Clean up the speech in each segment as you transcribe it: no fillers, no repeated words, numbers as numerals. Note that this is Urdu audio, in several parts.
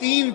3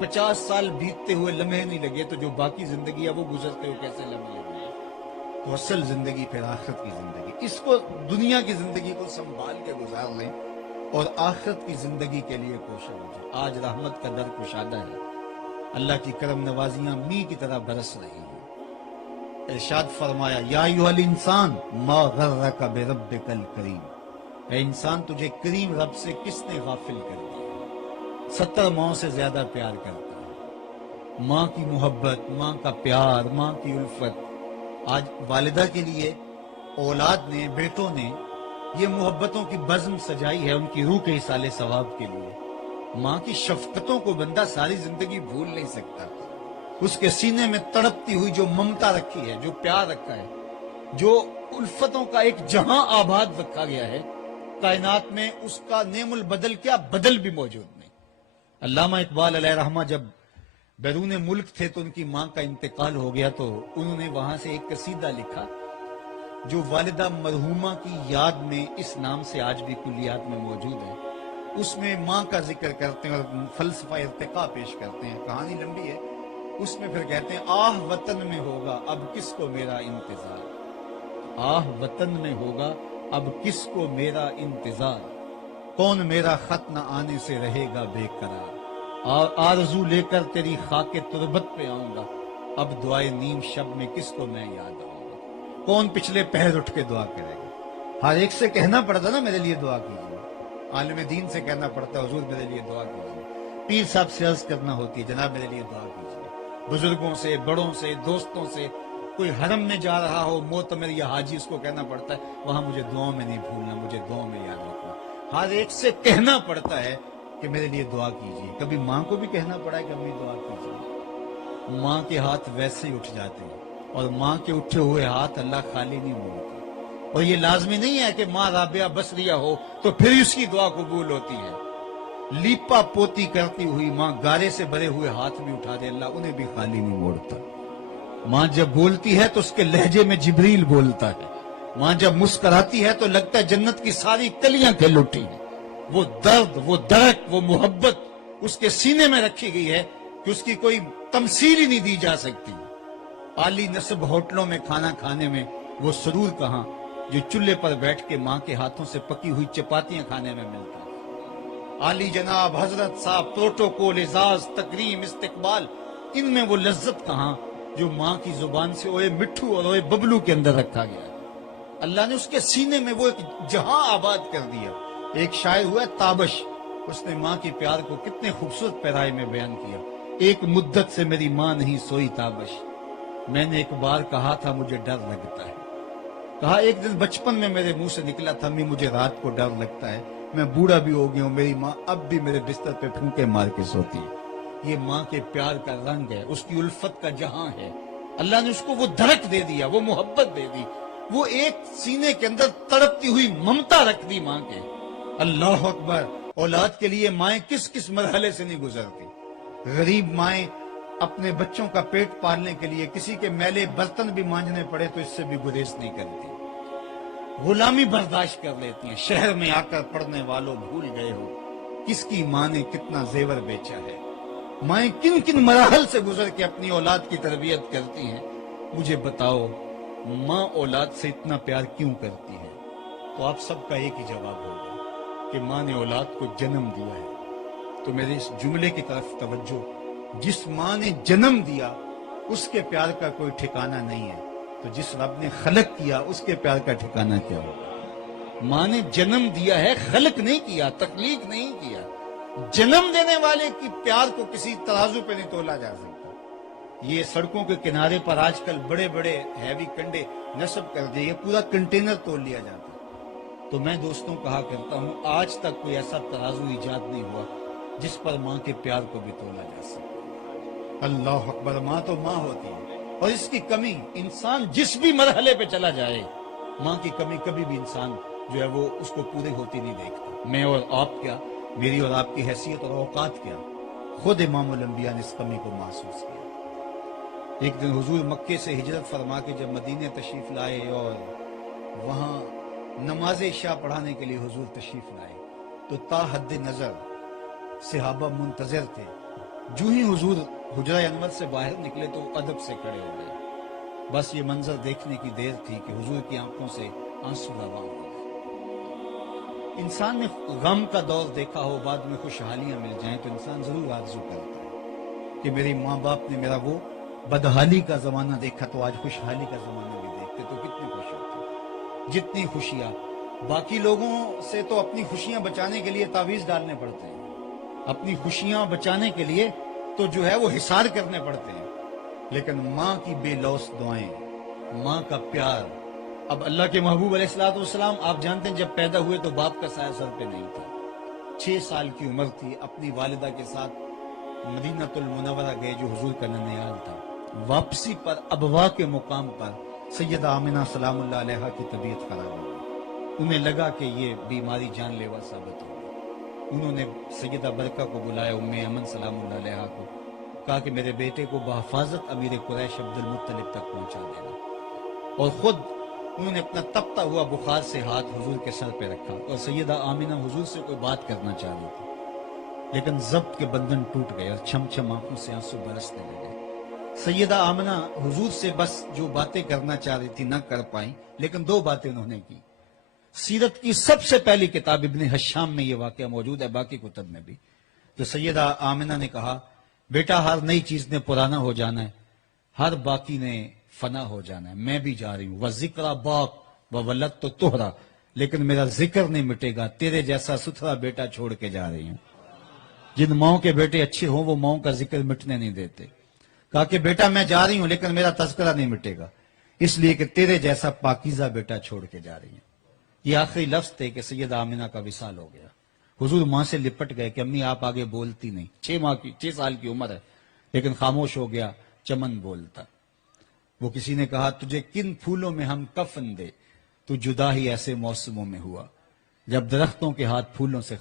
50 سال بیتتے ہوئے لمحے نہیں لگے تو جو باقی زندگی ہے وہ گزرتے ہوئے کیسے لمحے لگے؟ تو اصل زندگی پھر آخرت کی زندگی، اس کو دنیا کی زندگی کو سنبھال کے گزار لیں اور آخرت کی زندگی کے لیے کوشش ہو. آج رحمت کا در کشادہ ہے، اللہ کی کرم نوازیاں می کی طرح برس رہی ہیں. ارشاد فرمایا یا ایھا الانسان ما غرک بربک الکریم، اے انسان تجھے کریم رب سے کس نے غافل کر دیا؟ 70 ماؤں سے زیادہ پیار کرتا ہے، ماں کی محبت، ماں کا پیار، ماں کی الفت. آج والدہ کے لیے اولاد نے، بیٹوں نے یہ محبتوں کی بزم سجائی ہے ان کی روح کے اصالے ثواب کے لیے. ماں کی شفقتوں کو بندہ ساری زندگی بھول نہیں سکتا. اس کے سینے میں تڑپتی ہوئی جو ممتا رکھی ہے، جو پیار رکھا ہے، جو الفتوں کا ایک جہاں آباد رکھا گیا ہے کائنات میں، اس کا نعم البدل کیا بدل بھی موجود نہیں. علامہ اقبال علیہ رحمہ جب بیرون ملک تھے تو ان کی ماں کا انتقال ہو گیا تو انہوں نے وہاں سے ایک قصیدہ لکھا جو والدہ مرحومہ کی یاد میں اس نام سے آج بھی کلیات میں موجود ہے. اس میں ماں کا ذکر کرتے ہیں اور فلسفہ ارتقاء پیش کرتے ہیں. کہانی لمبی ہے. اس میں پھر کہتے ہیں آہ وطن میں ہوگا اب کس کو میرا انتظار، آہ وطن میں ہوگا اب کس کو میرا انتظار، کون میرا خط نہ آنے سے رہے گا بے قرار، اور آرزو لے کر تیری خاک تربت پہ آؤں گا، اب دعائے نیم شب میں کس کو میں یاد آؤں گا. کون پچھلے پہر اٹھ کے دعا کرے گا؟ ہر ایک سے کہنا پڑتا نا میرے لیے دعا کیجیے. عالم دین سے کہنا پڑتا ہے حضور میرے لیے دعا کیجیے. پیر صاحب سے عرض کرنا ہوتی ہے جناب میرے لیے دعا کیجیے. بزرگوں سے، بڑوں سے، دوستوں سے، کوئی حرم میں جا رہا ہو معتمر یا حاجی، اس کو کہنا پڑتا ہے وہاں مجھے دعاؤں میں نہیں بھولنا، مجھے دعاؤں میں یاد رکھنا. ہر ایک سے کہنا پڑتا ہے کہ میرے لیے دعا کیجیے. کبھی ماں کو بھی کہنا پڑا ہے کہ امی دعا کیجیے. ماں کے ہاتھ ویسے ہی اٹھ جاتے ہیں اور ماں کے اٹھے ہوئے ہاتھ اللہ خالی نہیں موڑتا. اور یہ لازمی نہیں ہے کہ ماں رابعہ بصریہ ہو تو پھر اس کی دعا قبول ہوتی ہے. لیپا پوتی کرتی ہوئی ماں گارے سے بھرے ہوئے ہاتھ بھی اٹھا دے اللہ انہیں بھی خالی نہیں موڑتا. ماں جب بولتی ہے تو اس کے لہجے میں جبریل بولتا ہے. ماں جب مسکراتی ہے تو لگتا ہے جنت کی ساری کلیاں کھل اٹھی ہیں. وہ درد، وہ درک، وہ محبت اس کے سینے میں رکھی گئی ہے کہ اس کی کوئی تمثیل ہی نہیں دی جا سکتی. عالی نصب ہوٹلوں میں کھانا کھانے میں وہ سرور کہاں جو چولہے پر بیٹھ کے ماں کے ہاتھوں سے پکی ہوئی چپاتیاں کھانے میں ملتا ہے. عالی جناب حضرت صاحب پروٹوکول، اعزاز، تکریم، استقبال، ان میں وہ لذت کہاں جو ماں کی زبان سے اوئے مٹھو اور اوئے ببلو کے اندر رکھا گیا ہے. اللہ نے اس کے سینے میں وہ ایک جہاں آباد کر دیا. ایک شاعر ہوا تابش، اس نے ماں کے پیار کو کتنے خوبصورت پیرائے میں بیان کیا. ایک مدت سے میری ماں نہیں سوئی تابش، میں نے ایک بار کہا تھا مجھے ڈر لگتا ہے. کہا ایک دن بچپن میں میرے منہ سے نکلا تھا امی مجھے رات کو ڈر لگتا ہے، میں بوڑھا بھی ہو گیا ہوں، میری ماں اب بھی میرے بستر پہ پھونکے مار کے سوتی ہے. یہ ماں کے پیار کا رنگ ہے، اس کی الفت کا جہاں ہے. اللہ نے اس کو وہ دھڑک دے دیا، وہ محبت دے دی، وہ ایک سینے کے اندر تڑپتی ہوئی ممتا رکھ دی ماں کے. اللہ اکبر. اولاد کے لیے مائیں کس کس مرحلے سے نہیں گزرتی. غریب مائیں اپنے بچوں کا پیٹ پالنے کے لیے کسی کے میلے برتن بھی مانجنے پڑے تو اس سے بھی گریز نہیں کرتی. غلامی برداشت کر لیتی ہیں. شہر میں آ کر پڑھنے والوں بھول گئے ہو کس کی ماں نے کتنا زیور بیچا ہے. مائیں کن کن مراحل سے گزر کے اپنی اولاد کی تربیت کرتی ہیں. مجھے بتاؤ ماں اولاد سے اتنا پیار کیوں کرتی ہے؟ تو آپ سب کا ایک ہی جواب ہوگا کہ ماں نے اولاد کو جنم دیا ہے. تو میرے اس جملے کی طرف توجہ، جس ماں نے جنم دیا اس کے پیار کا کوئی ٹھکانہ نہیں ہے، تو جس رب نے خلق کیا اس کے پیار کا ٹھکانہ کیا ہوگا؟ ماں نے جنم دیا ہے، خلق نہیں کیا، تخلیق نہیں کیا. جنم دینے والے کی پیار کو کسی ترازو پہ نہیں تولا جا سکتا. یہ سڑکوں کے کنارے پر آج کل بڑے بڑے ہیوی کنڈے نصب کر دیے، یہ پورا کنٹینر تول لیا جاتا. تو میں دوستوں کہا کرتا ہوں آج تک کوئی ایسا ترازو ایجاد نہیں ہوا جس پر ماں کے پیار کو بھی تولا جا سکے. اللہ اکبر. ماں تو ماں ہوتی ہے اور اس کی کمی انسان جس بھی مرحلے پہ چلا جائے ماں کی کمی کبھی بھی انسان جو ہے وہ اس کو پوری ہوتی نہیں دیکھتا. میں اور آپ کیا، میری اور آپ کی حیثیت اور اوقات کیا، خود امام الانبیاء نے اس کمی کو محسوس کیا. ایک دن حضور مکے سے ہجرت فرما کے جب مدینے تشریف لائے اور وہاں نماز عشاء پڑھانے کے لیے حضور تشریف لائے تو تا حد نظر صحابہ منتظر تھے. جو ہی حضور حجرہ انور سے باہر نکلے تو ادب سے کھڑے ہو گئے. بس یہ منظر دیکھنے کی دیر تھی کہ حضور کی آنکھوں سے آنسو رواں ہو گئے. انسان نے غم کا دور دیکھا ہو، بعد میں خوشحالیاں مل جائیں تو انسان ضرور آرزو کرتا ہے کہ میری ماں باپ نے میرا وہ بدحالی کا زمانہ دیکھا تو آج خوشحالی کا زمانہ بھی دیکھتے تو کتنے خوش ہوتے. جتنی خوشیاں باقی لوگوں سے تو اپنی خوشیاں بچانے کے لیے تعویذ ڈالنے پڑتے ہیں، اپنی خوشیاں بچانے کے لیے تو جو ہے وہ حصار کرنے پڑتے ہیں، لیکن ماں کی بے لوث دعائیں، ماں کا پیار. اب اللہ کے محبوب علیہ الصلوۃ والسلام آپ جانتے ہیں جب پیدا ہوئے تو باپ کا سایہ سر پہ نہیں تھا. 6 سال کی عمر تھی، اپنی والدہ کے ساتھ مدینہ المنورہ گئے جو حضور کا ننیال تھا. واپسی پر ابوا کے مقام پر سیدہ آمنہ سلام اللہ علیہا کی طبیعت خراب ہو گئی. انہیں لگا کہ یہ بیماری جان لیوا ثابت ہوگی. انہوں نے سیدہ برکہ کو بلایا، ام ایمن سلام اللہ علیہا کو، کہا کہ میرے بیٹے کو بحفاظت امیر قریش عبد المطلب تک پہنچا دینا. اور خود انہوں نے اپنا تپتا ہوا بخار سے ہاتھ حضور کے سر پہ رکھا اور سیدہ آمنہ حضور سے کوئی بات کرنا چاہ رہی تھی، لیکن ضبط کے بندھن ٹوٹ گئے اور چھم چھم آنکھوں سے آنسو برسنے لگے. سیدہ آمنہ حضور سے بس جو باتیں کرنا چاہ رہی تھی نہ کر پائیں، لیکن 2 باتیں انہوں نے کی. سیرت کی سب سے پہلی کتاب ابن حشام میں یہ واقعہ موجود ہے، باقی کتب میں بھی. تو سیدہ آمنہ نے کہا بیٹا ہر نئی چیز نے پرانا ہو جانا ہے، ہر باقی نے فنا ہو جانا ہے. میں بھی جا رہی ہوں، وَذِكْرَ باق وَوَلَدْتُ تُہْرَا، لیکن میرا ذکر نہیں مٹے گا. تیرے جیسا ستھرا بیٹا چھوڑ کے جا رہی ہوں. جن ماؤں کے بیٹے اچھے ہوں وہ ماؤں کا ذکر مٹنے نہیں دیتے. کہا کہ بیٹا میں جا رہی ہوں لیکن میرا تذکرہ نہیں مٹے گا، اس لیے کہ تیرے جیسا پاکیزہ بیٹا چھوڑ کے جا رہی ہوں. یہ آخری لفظ تھے کہ سیدہ آمنہ کا وصال ہو گیا. حضور ماں سے لپٹ گئے کہ امی آپ آگے بولتی نہیں. 6 سال کی عمر ہے لیکن خاموش ہو گیا. چمن بولتا. وہ کسی نے کہا تجھے کن پھولوں میں ہم کفن دے، تو جدا ہی ایسے موسموں میں ہوا جب درختوں کے ہاتھ پھولوں سے